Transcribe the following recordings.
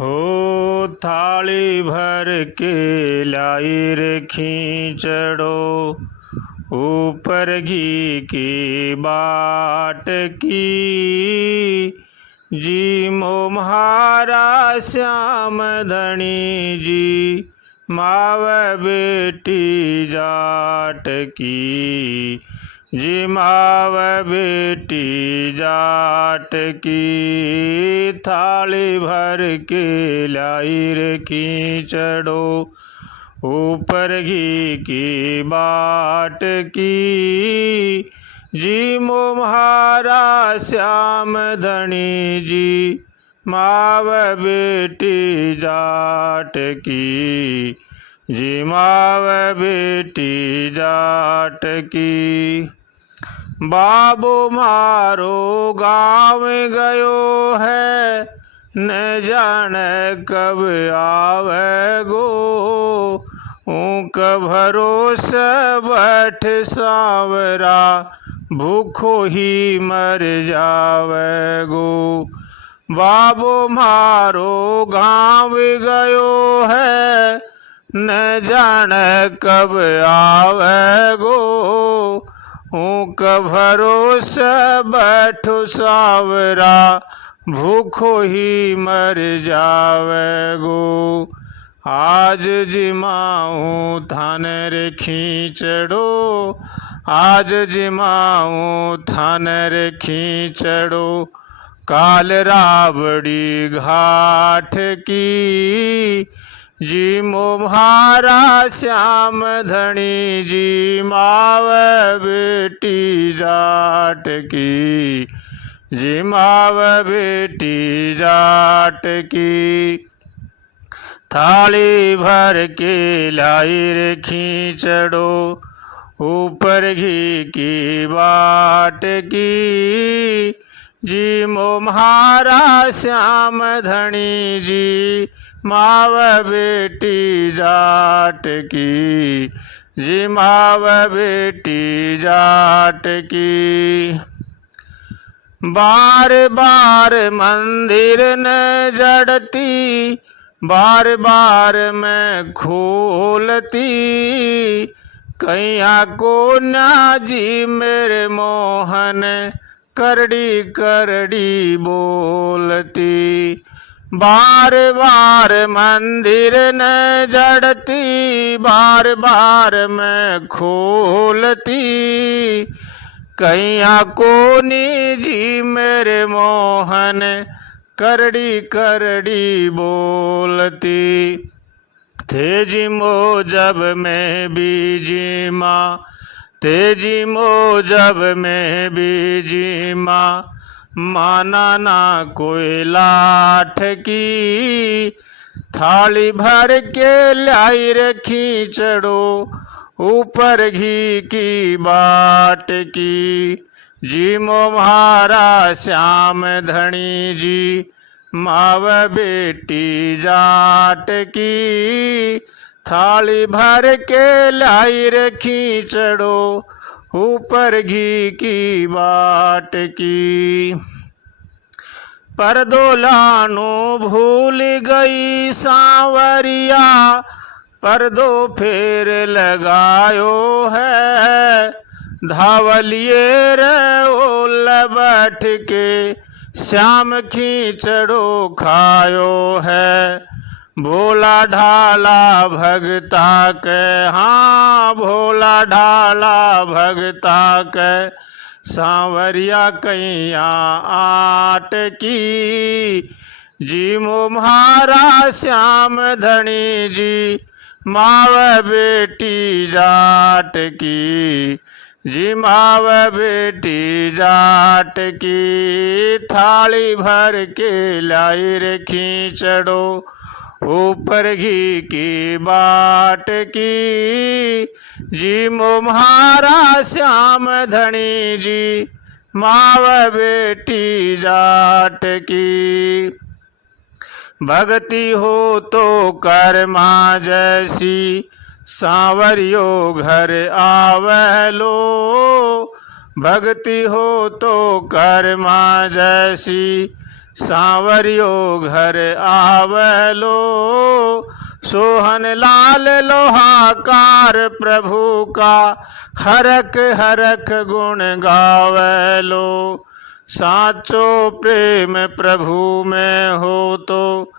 हो थाली भर के लाई रे खींचड़ो, ऊपर घी की बाट की। जी मो म्हारा श्याम धनी जी, माव बेटी जाट की। जी माव बेटी जाट की, थाली भर के लाई रे खींचड़ो, ऊपर घी की बाट की। जी मो म्हारा श्याम धनी जी, माव बेटी जाट की। जी माव बेटी जाट की। बाबू मारो गाँव गयो है, न जाने कब आवे गो। ऊक भरोसे बैठ सांवरा, भूखो ही मर जावे गो। बाबू मारो गाँव गयो है, न जाने कब आवे गो। ऊक भरोसे बैठो सांवरा, भूखो ही मर जावे गो। आज जिमाऊं थान रे खींचड़ो, आज जिमाऊं थान रे खींचड़ो। काल राबड़ी घाट की। जी मो म्हारा श्याम धनी जी, माव बेटी जाट की। जी माव बेटी जाट की। थाली भर के लाई रे खींचड़ो, ऊपर घी की बाट की। जी मो म्हारा श्याम धनी जी, माव बेटी जाट की। जी माव बेटी जाट की। बार बार मंदिर न जड़ती, बार बार मैं खोलती। कैया को ना जी मेरे मोहन, करड़ी करड़ी बोलती। बार बार मंदिर न जड़ती, बार बार मैं खोलती। कैया को नी जी मेरे मोहन, करड़ी करड़ी बोलती। थे जी मो जब मैं बीजी माँ, तेजी मो जब मैं बीजी माँ। माना ना कोई लाठ की, थाली भर के लाई रे खींचड़ो, ऊपर घी की बाट की। जी मो म्हारा श्याम धनी जी, माव बेटी जाट की। थाली भर के लाई रे खींचड़ो, ऊपर घी की बाट की। परदो लानो भूल गई सांवरिया, परदो फेर लगायो है। धावलिए रे ओल बैठ के, श्याम खींचड़ो खायो है। भोला ढाला भगता के, हाँ भोला ढाला भगता के। सांवरिया कैया आट की। जी मो म्हारा श्याम धनी जी, माव बेटी जाट की। जी माव बेटी जाट की। थाली भर के लाई रे खींचड़ो, ऊपर घी की बाट की। जी मो म्हारा श्याम धनी जी, माव बेटी जाट की। भक्ति हो तो कर्मा जैसी, सांवरियो घर आवे लो। भक्ति हो तो कर्मा जैसी, सांवरियो घर आवलो। सोहन लाल लोहाकार प्रभु का हरक हरक गुण गावलो। साचो प्रेम प्रभु में हो तो,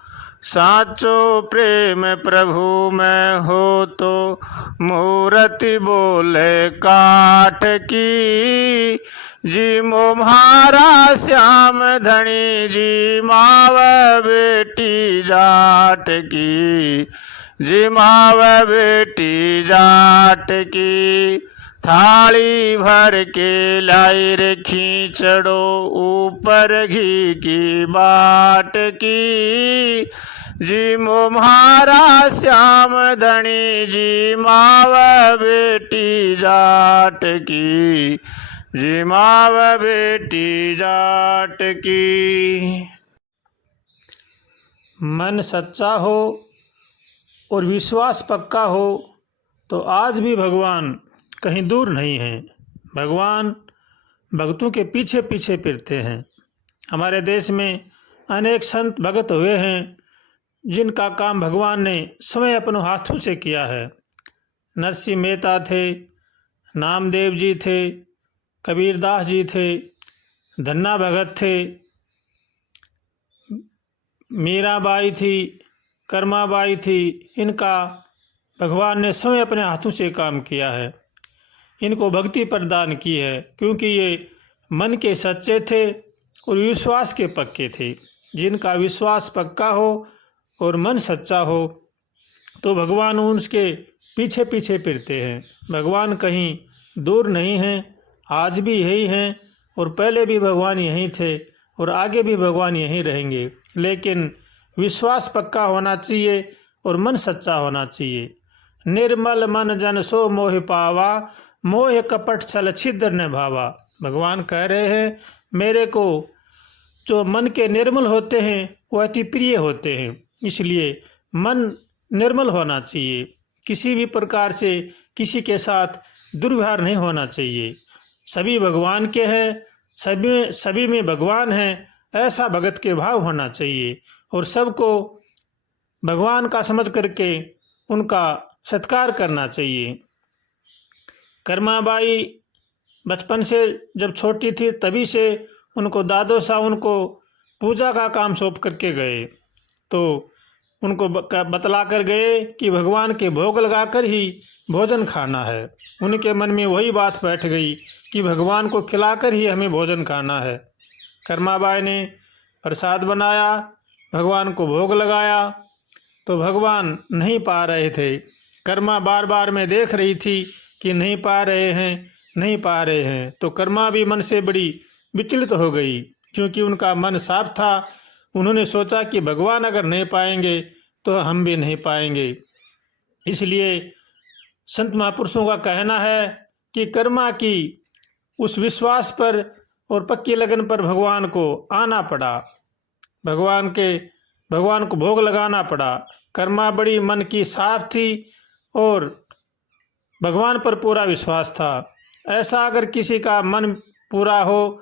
साचो प्रेम प्रभु में हो तो, मूर्ति बोले काठ की। जी मोम्हारा श्याम धनी जी माव बेटी जाट की। जी माव बेटी जाट की। थाली भर के लाई रे खींचड़ो ऊपर घी की बाट की। जी मोम्हारा श्याम धनी जी माव बेटी जाट की। जी माव बेटी जाट की। मन सच्चा हो और विश्वास पक्का हो तो आज भी भगवान कहीं दूर नहीं हैं। भगवान भक्तों के पीछे पीछे फिरते हैं। हमारे देश में अनेक संत भगत हुए हैं जिनका काम भगवान ने स्वयं अपने हाथों से किया है। नरसिंह मेहता थे, नामदेव जी थे, कबीरदास जी थे, धन्ना भगत थे, मीराबाई थी, कर्माबाई थी। इनका भगवान ने स्वयं अपने हाथों से काम किया है। इनको भक्ति प्रदान की है क्योंकि ये मन के सच्चे थे और विश्वास के पक्के थे। जिनका विश्वास पक्का हो और मन सच्चा हो तो भगवान उनके पीछे पीछे फिरते हैं। भगवान कहीं दूर नहीं हैं, आज भी यही हैं और पहले भी भगवान यहीं थे और आगे भी भगवान यहीं रहेंगे। लेकिन विश्वास पक्का होना चाहिए और मन सच्चा होना चाहिए। निर्मल मन जन सो मोह पावा, मोह कपट छल छिद्र न भावा। भगवान कह रहे हैं मेरे को जो मन के निर्मल होते हैं वो अति प्रिय होते हैं। इसलिए मन निर्मल होना चाहिए। किसी भी प्रकार से किसी के साथ दुर्व्यवहार नहीं होना चाहिए। सभी भगवान के हैं, सभी में भगवान हैं, ऐसा भगत के भाव होना चाहिए और सबको भगवान का समझ करके उनका सत्कार करना चाहिए। कर्माबाई बचपन से जब छोटी थी तभी से उनको दादो साहब उनको पूजा का काम सौंप करके गए तो उनको बतला कर गए कि भगवान के भोग लगाकर ही भोजन खाना है। उनके मन में वही बात बैठ गई कि भगवान को खिलाकर ही हमें भोजन खाना है। कर्माबाई ने प्रसाद बनाया, भगवान को भोग लगाया तो भगवान नहीं पा रहे थे। कर्मा बार बार में देख रही थी कि नहीं पा रहे हैं तो कर्मा भी मन से बड़ी विचलित हो गई क्योंकि उनका मन साफ था। उन्होंने सोचा कि भगवान अगर नहीं पाएंगे तो हम भी नहीं पाएंगे। इसलिए संत महापुरुषों का कहना है कि कर्मा की उस विश्वास पर और पक्की लगन पर भगवान को आना पड़ा, भगवान को भोग लगाना पड़ा। कर्मा बड़ी मन की साफ थी और भगवान पर पूरा विश्वास था। ऐसा अगर किसी का मन पूरा हो,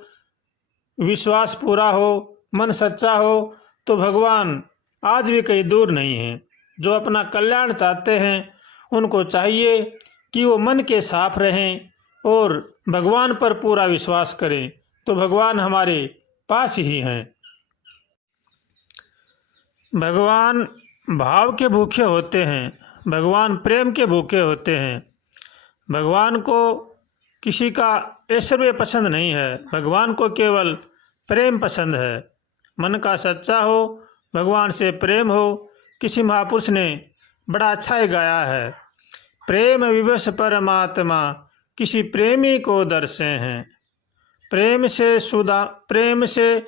विश्वास पूरा हो, मन सच्चा हो तो भगवान आज भी कहीं दूर नहीं है। जो अपना कल्याण चाहते हैं उनको चाहिए कि वो मन के साफ रहें और भगवान पर पूरा विश्वास करें तो भगवान हमारे पास ही हैं। भगवान भाव के भूखे होते हैं, भगवान प्रेम के भूखे होते हैं। भगवान को किसी का ऐश्वर्य पसंद नहीं है, भगवान को केवल प्रेम पसंद है। मन का सच्चा हो, भगवान से प्रेम हो। किसी महापुरुष ने बड़ा अच्छा ही गाया है, प्रेम विवश परमात्मा किसी प्रेमी को दर्शे हैं। प्रेम से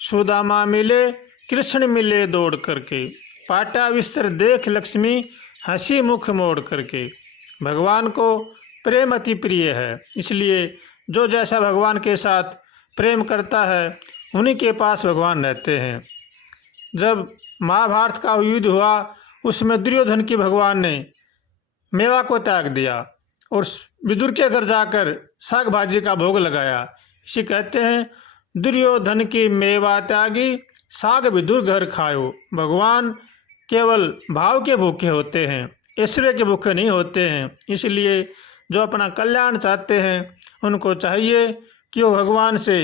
सुदामा मिले, कृष्ण मिले दौड़ करके, पाटा विस्तर देख लक्ष्मी हंसी मुख मोड़ करके। भगवान को प्रेम अति प्रिय है, इसलिए जो जैसा भगवान के साथ प्रेम करता है उन्हीं के पास भगवान रहते हैं। जब महाभारत का युद्ध हुआ उसमें दुर्योधन की भगवान ने मेवा को त्याग दिया और विदुर के घर जाकर साग भाजी का भोग लगाया। इसी कहते हैं दुर्योधन की मेवा त्यागी, साग विदुर घर खायो। भगवान केवल भाव के भूखे होते हैं, ऐश्वर्य के भूखे नहीं होते हैं। इसलिए जो अपना कल्याण चाहते हैं उनको चाहिए कि वो भगवान से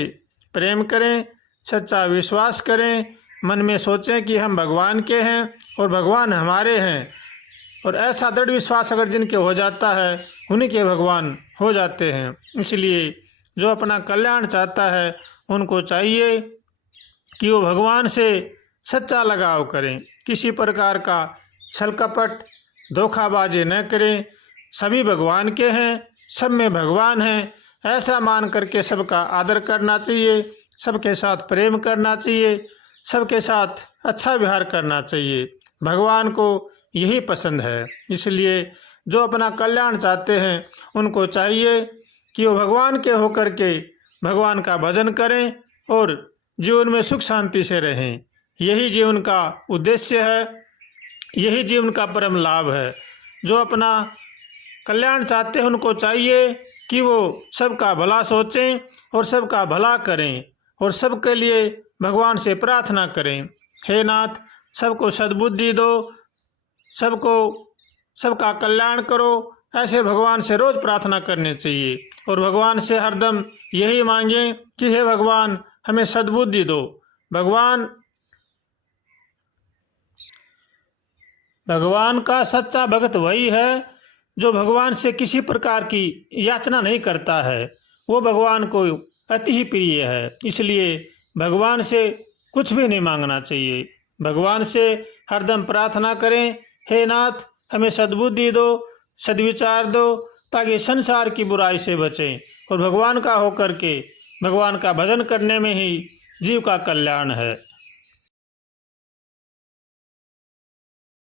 प्रेम करें, सच्चा विश्वास करें, मन में सोचें कि हम भगवान के हैं और भगवान हमारे हैं। और ऐसा दृढ़ विश्वास अगर जिनके हो जाता है उन्हीं के भगवान हो जाते हैं। इसलिए जो अपना कल्याण चाहता है उनको चाहिए कि वो भगवान से सच्चा लगाव करें, किसी प्रकार का छल कपट धोखाबाजी न करें। सभी भगवान के हैं, सब में भगवान हैं, ऐसा मान करके सबका आदर करना चाहिए, सबके साथ प्रेम करना चाहिए, सबके साथ अच्छा व्यवहार करना चाहिए। भगवान को यही पसंद है। इसलिए जो अपना कल्याण चाहते हैं उनको चाहिए कि वो भगवान के होकर के भगवान का भजन करें और जीवन में सुख शांति से रहें। यही जीवन का उद्देश्य है, यही जीवन का परम लाभ है। जो अपना कल्याण चाहते हैं उनको चाहिए कि वो सबका भला सोचें और सबका भला करें और सबके लिए भगवान से प्रार्थना करें, हे नाथ सबको सद्बुद्धि दो, सबको सबका कल्याण करो। ऐसे भगवान से रोज प्रार्थना करनी चाहिए और भगवान से हरदम यही मांगें कि हे भगवान हमें सद्बुद्धि दो। भगवान का सच्चा भक्त वही है जो भगवान से किसी प्रकार की याचना नहीं करता है, वो भगवान को अति ही प्रिय है। इसलिए भगवान से कुछ भी नहीं मांगना चाहिए, भगवान से हरदम प्रार्थना करें, हे नाथ हमें सद्बुद्धि दो, सद्विचार दो, ताकि संसार की बुराई से बचें और भगवान का होकर के भगवान का भजन करने में ही जीव का कल्याण है।